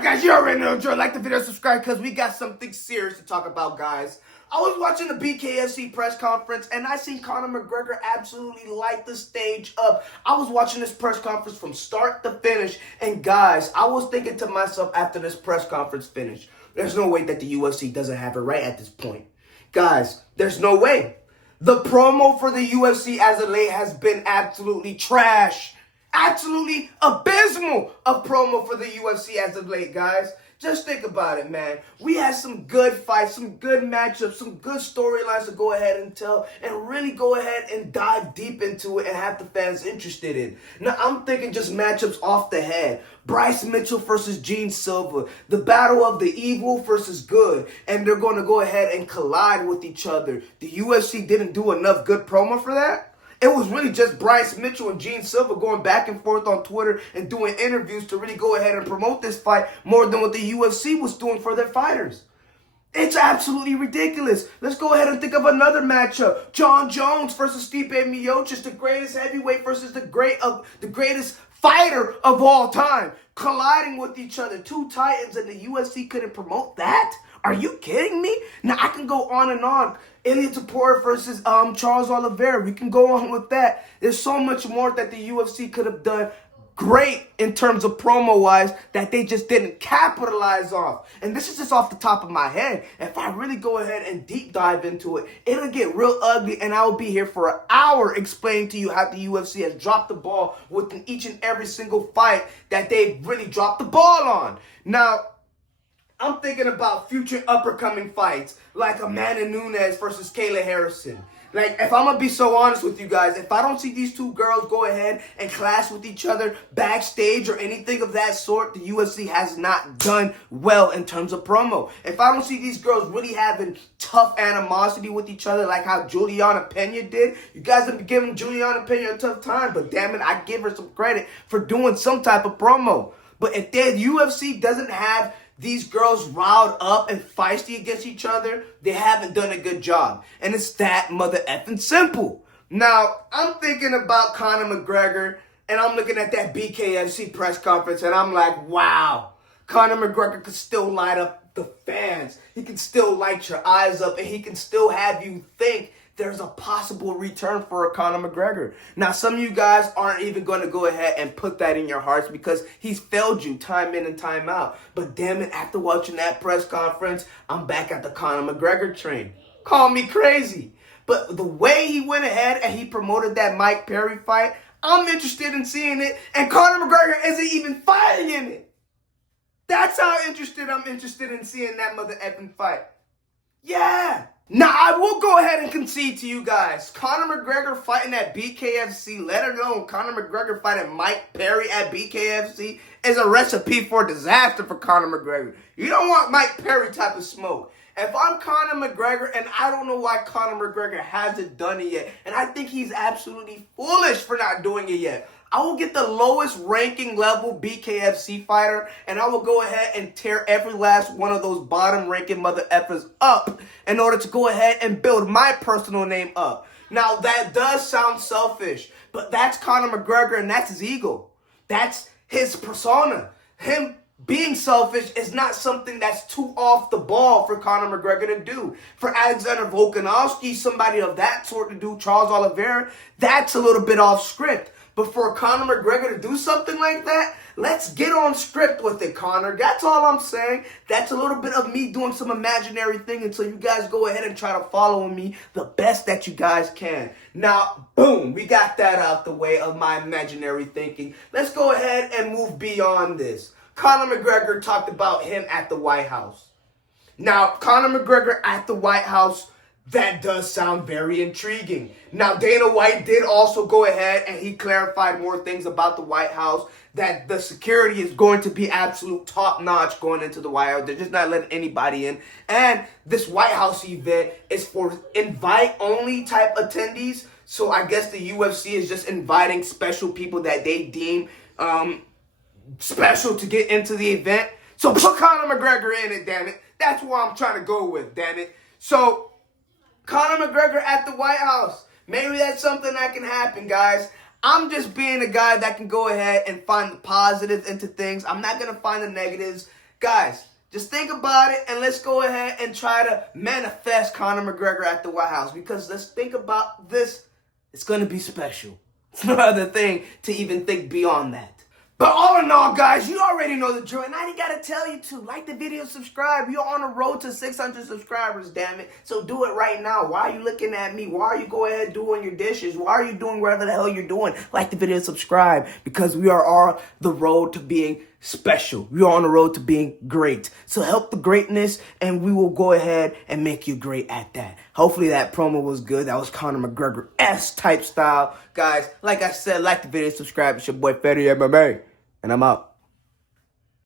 Alright guys, you already know the drill. Like the video, subscribe, because we got something serious to talk about, guys. I was watching the BKFC press conference, and I seen Conor McGregor absolutely light the stage up. I was watching this press conference from start to finish, and guys, I was thinking to myself after this press conference finished, there's no way that the UFC doesn't have it right at this point. Guys, there's no way. The promo for the UFC as of late has been absolutely trash. Absolutely abysmal of promo for the UFC as of late, guys. Just think about it, man. We had some good fights, some good matchups, some good storylines to go ahead and tell and really go ahead and dive deep into it and have the fans interested in. Now, I'm thinking just matchups off the head. Bryce Mitchell versus Gene Silva. The battle of the evil versus good. And they're going to go ahead and collide with each other. The UFC didn't do enough good promo for that. It was really just Bryce Mitchell and Gene Silva going back and forth on Twitter and doing interviews to really go ahead and promote this fight more than what the UFC was doing for their fighters. It's absolutely ridiculous. Let's go ahead and think of another matchup. John Jones versus Stipe Miocic, the greatest heavyweight versus the greatest fighter of all time, colliding with each other. Two titans, and the UFC couldn't promote that? Are you kidding me? Now, I can go on and on. Ilia Topuria versus Charles Oliveira. We can go on with that. There's so much more that the UFC could have done great in terms of promo-wise that they just didn't capitalize on. And this is just off the top of my head. If I really go ahead and deep dive into it, it'll get real ugly, and I will be here for an hour explaining to you how the UFC has dropped the ball within each and every single fight that they've really dropped the ball on. Now, I'm thinking about future upcoming fights like Amanda Nunes versus Kayla Harrison. Like, if I'm going to be so honest with you guys, if I don't see these two girls go ahead and clash with each other backstage or anything of that sort, the UFC has not done well in terms of promo. If I don't see these girls really having tough animosity with each other like how Juliana Pena did, you guys have been giving Juliana Pena a tough time, but damn it, I give her some credit for doing some type of promo. But if the UFC doesn't have these girls riled up and feisty against each other, they haven't done a good job. And it's that mother effing simple. Now, I'm thinking about Conor McGregor, and I'm looking at that BKFC press conference, and I'm like, wow, Conor McGregor could still light up the fans. He can still light your eyes up, and he can still have you think there's a possible return for a Conor McGregor. Now, some of you guys aren't even going to go ahead and put that in your hearts because he's failed you time in and time out. But damn it, after watching that press conference, I'm back at the Conor McGregor train. Call me crazy. But the way he went ahead and he promoted that Mike Perry fight, I'm interested in seeing it. And Conor McGregor isn't even fighting in it. That's how I'm interested in seeing that mother effing fight. Yeah. Now, I will go ahead and concede to you guys. Conor McGregor fighting at BKFC, let alone Conor McGregor fighting Mike Perry at BKFC, is a recipe for disaster for Conor McGregor. You don't want Mike Perry type of smoke. If I'm Conor McGregor, and I don't know why Conor McGregor hasn't done it yet, and I think he's absolutely foolish for not doing it yet, I will get the lowest ranking level BKFC fighter, and I will go ahead and tear every last one of those bottom ranking mother effers up in order to go ahead and build my personal name up. Now, that does sound selfish, but that's Conor McGregor, and that's his ego. That's his persona. Him being selfish is not something that's too off the ball for Conor McGregor to do. For Alexander Volkanovski, somebody of that sort to do, Charles Oliveira, that's a little bit off script. But for Conor McGregor to do something like that, let's get on script with it, Conor. That's all I'm saying. That's a little bit of me doing some imaginary thing until you guys go ahead and try to follow me the best that you guys can. Now, boom, we got that out the way of my imaginary thinking. Let's go ahead and move beyond this. Conor McGregor talked about him at the White House. Now, Conor McGregor at the White House, that does sound very intriguing. Now, Dana White did also go ahead and he clarified more things about the White House, that the security is going to be absolute top-notch going into the White House. They're just not letting anybody in. And this White House event is for invite-only type attendees. So I guess the UFC is just inviting special people that they deem special to get into the event. So put Conor McGregor in it, damn it. That's what I'm trying to go with, damn it. So Conor McGregor at the White House. Maybe that's something that can happen, guys. I'm just being a guy that can go ahead and find the positives into things. I'm not going to find the negatives. Guys, just think about it and let's go ahead and try to manifest Conor McGregor at the White House, because let's think about this. It's going to be special. It's no other thing to even think beyond that. But all in all, guys, you already know the drill, and I ain't got to tell you to. Like the video, subscribe. You're on the road to 600 subscribers, damn it. So do it right now. Why are you looking at me? Why are you go ahead doing your dishes? Why are you doing whatever the hell you're doing? Like the video, subscribe, because we are on the road to being special. We are on the road to being great. So help the greatness, and we will go ahead and make you great at that. Hopefully that promo was good. That was Conor McGregor-esque type style. Guys, like I said, like the video, subscribe. It's your boy, Fetty MMA. And I'm out.